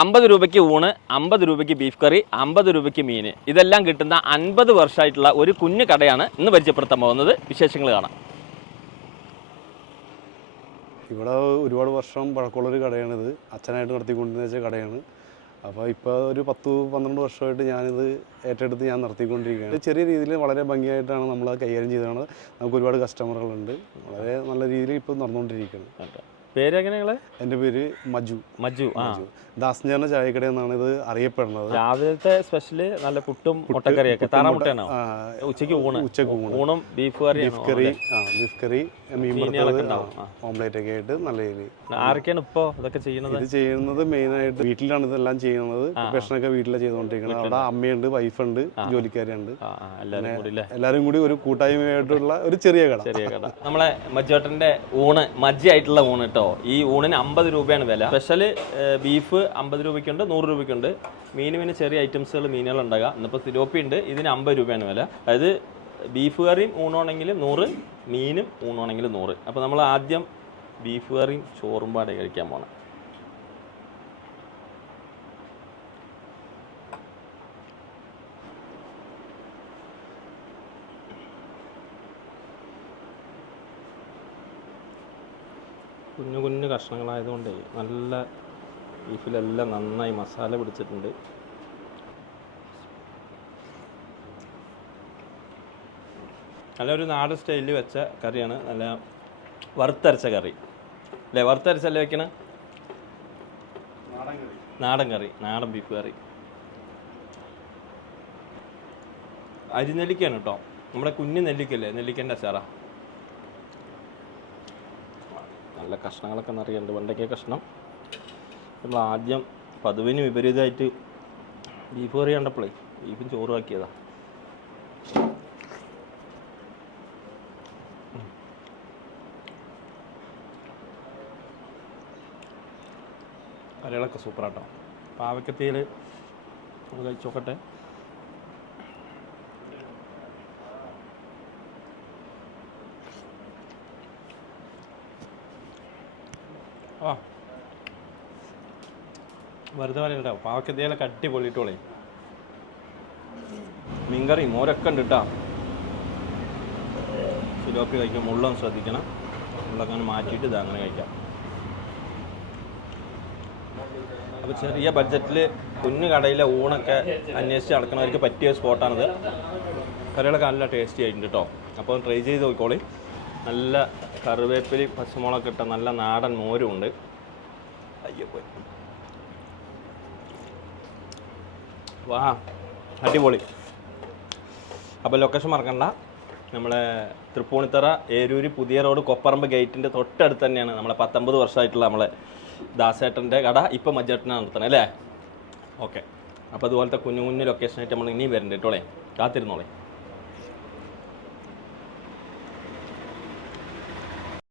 അമ്പത് രൂപയ്ക്ക് ഊണ് അമ്പത് രൂപയ്ക്ക് ബീഫ് കറി അമ്പത് രൂപയ്ക്ക് മീൻ. ഇതെല്ലാം കിട്ടുന്ന അൻപത് വർഷമായിട്ടുള്ള ഒരു കുഞ്ഞു കടയാണ് ഇന്ന് പരിചയപ്പെടുത്താൻ പോകുന്നത്. വിശേഷങ്ങൾ കാണാം. ഇവിടെ ഒരുപാട് വർഷം പഴക്കമുള്ളൊരു കടയാണിത്. അച്ഛനായിട്ട് നടത്തിക്കൊണ്ടിരുന്ന വെച്ച കടയാണ്. അപ്പോൾ ഇപ്പോൾ ഒരു പത്ത് പന്ത്രണ്ട് വർഷമായിട്ട് ഞാനിത് ഏറ്റെടുത്ത് ഞാൻ നടത്തിക്കൊണ്ടിരിക്കുകയാണ്. ചെറിയ രീതിയിൽ വളരെ ഭംഗിയായിട്ടാണ് നമ്മൾ കൈകാര്യം ചെയ്തതാണ് നമുക്ക് ഒരുപാട് കസ്റ്റമറുകളുണ്ട് വളരെ നല്ല രീതിയിൽ ഇപ്പോൾ നടന്നുകൊണ്ടിരിക്കുകയാണ്. പേര് എങ്ങനെയാ എന്റെ പേര് മജു. മജു മജു. ദാസഞ്ചാറിന്റെ ചായക്കട എന്നാണ് ഇത് അറിയപ്പെടുന്നത്. രാവിലത്തെ സ്പെഷ്യൽ നല്ല പുട്ടും മുട്ടക്കറിയൊക്കെ. താറാമുട്ടയാണോ ഉച്ചയ്ക്ക് ഊണ്. ഉച്ചയ്ക്ക് ഊണ്. ഊണും ബീഫ് കറി ബീഫ് കറി ആ ബീഫ് കറി മീൻ വറുത്തത്. ഓംലേറ്റ് ഒക്കെ ആയിട്ട് നല്ല രീതിയിൽ. ആരൊക്കെയാണ് ഇപ്പോ ഇതൊക്കെ ചെയ്യുന്നത്? ഇത് ചെയ്യുന്നത് മെയിൻ ആയിട്ട് വീട്ടിലാണ് ഇതെല്ലാം ചെയ്യുന്നത്. പ്രൊഫഷനൊക്കെ വീട്ടിലാണ് ചെയ്തുകൊണ്ടിരിക്കുന്നത് അവിടെ അമ്മയുണ്ട് വൈഫുണ്ട് ജോലിക്കാരുണ്ട് എല്ലാരും കൂടി ഒരു കൂട്ടായ്മയായിട്ടുള്ള ഒരു ചെറിയ കട. ചെറിയ കട. നമ്മളെ മജ്ജോട്ടന്റെ ഊണ് മജ്ജി ആയിട്ടുള്ള ഊണ് കേട്ടോ. ഈ ഊണിന് അമ്പത് രൂപയാണ് വില. സ്പെഷ്യൽ ബീഫ് അമ്പത് രൂപയ്ക്കുണ്ട് നൂറ് രൂപയ്ക്കുണ്ട്. പിന്നെ ചെറിയ ഐറ്റംസുകൾ മീനുകൾ ഉണ്ടാകുക ഇന്നിപ്പോൾ സിലോപ്പി ഉണ്ട് ഇതിന് അമ്പത് രൂപയാണ് വില. അതായത് ബീഫ് കറിയും ഊണാണെങ്കിൽ നൂറ് മീനും ഊണാണെങ്കിൽ നൂറ്. അപ്പോൾ നമ്മൾ ആദ്യം ബീഫ് കറിയും ചോറും പാടെ കഴിക്കാൻ പോകണം കുഞ്ഞു കുഞ്ഞു കഷ്ണങ്ങളായതുകൊണ്ട് നല്ല ബീഫിലെല്ലാം നന്നായി മസാല പിടിച്ചിട്ടുണ്ട്. നല്ല ഒരു നാടൻ സ്റ്റൈലിൽ വെച്ച കറിയാണ്. നല്ല വറുത്തരച്ച കറി. അല്ലേ? വറുത്തരച്ചല്ലേ വെക്കണ? നാടൻ കറി. നാടൻ ബീഫ് കറി. അരിനെല്ലിക്കാണ് കേട്ടോ. നമ്മുടെ കുഞ്ഞു നെല്ലിക്കല്ലേ നെല്ലിക്കന്റെ അച്ചാറാ. നല്ല കഷ്ണങ്ങളൊക്കെ നിറയുന്നുണ്ട്. വെണ്ടയ്ക്ക കഷ്ണം. നമ്മൾ ആദ്യം പതിവിന് വിപരീതമായിട്ട് ബീഫ് കറി കണ്ടപ്പോഴേ ബീഫും ആക്കിയതാ. കറികളൊക്കെ സൂപ്പറാട്ടോ പാവക്കത്തിയിൽ നമ്മൾ കഴിച്ചോക്കട്ടെ. ആ. വെറുതെ പറയണ്ട. കട്ടി പൊള്ളിട്ടോളേ മീൻകറി മോരൊക്കെ ഉണ്ട് കേട്ടോ സിലോപ്പി കഴിക്കും. മുള്ളം ശ്രദ്ധിക്കണം. മുള്ളൊക്കെ മാറ്റിയിട്ട് ഇത് അങ്ങനെ കഴിക്കാം. അപ്പോൾ ചെറിയ ബഡ്ജറ്റിൽ കുഞ്ഞു കടയിലെ ഊണൊക്കെ അന്വേഷിച്ച് നടക്കുന്നവർക്ക് പറ്റിയ സ്പോട്ടാണിത്. കറികളൊക്കെ നല്ല ടേസ്റ്റി ആയിട്ടുണ്ട് കേട്ടോ അപ്പോൾ ട്രൈ ചെയ്ത് നോക്കിക്കോളി. നല്ല കറിവേപ്പിലി പശുമുളക് ഇട്ട നല്ല നാടൻ മോരും ഉണ്ട്. വാ അടിപൊളി. അപ്പോൾ ലൊക്കേഷൻ മറക്കണ്ട. നമ്മളെ തൃപ്പൂണിത്തറ ഏരൂര് പുതിയ റോഡ് കൊപ്പറമ്പ് ഗേറ്റിന്റെ തൊട്ടടുത്ത് തന്നെയാണ് നമ്മളെ പത്തൊമ്പത് വർഷമായിട്ടുള്ള നമ്മളെ ദാസേട്ടന്റെ കട. ഇപ്പം മജ്ജേട്ടനാണ് നടത്തണേ അല്ലേ? ഓക്കെ അപ്പോൾ അതുപോലത്തെ കുഞ്ഞു കുഞ്ഞു ലൊക്കേഷനായിട്ട് നമ്മൾ ഇനിയും വരുന്നുണ്ട് കേട്ടോളേ കാത്തിരുന്നോളേ.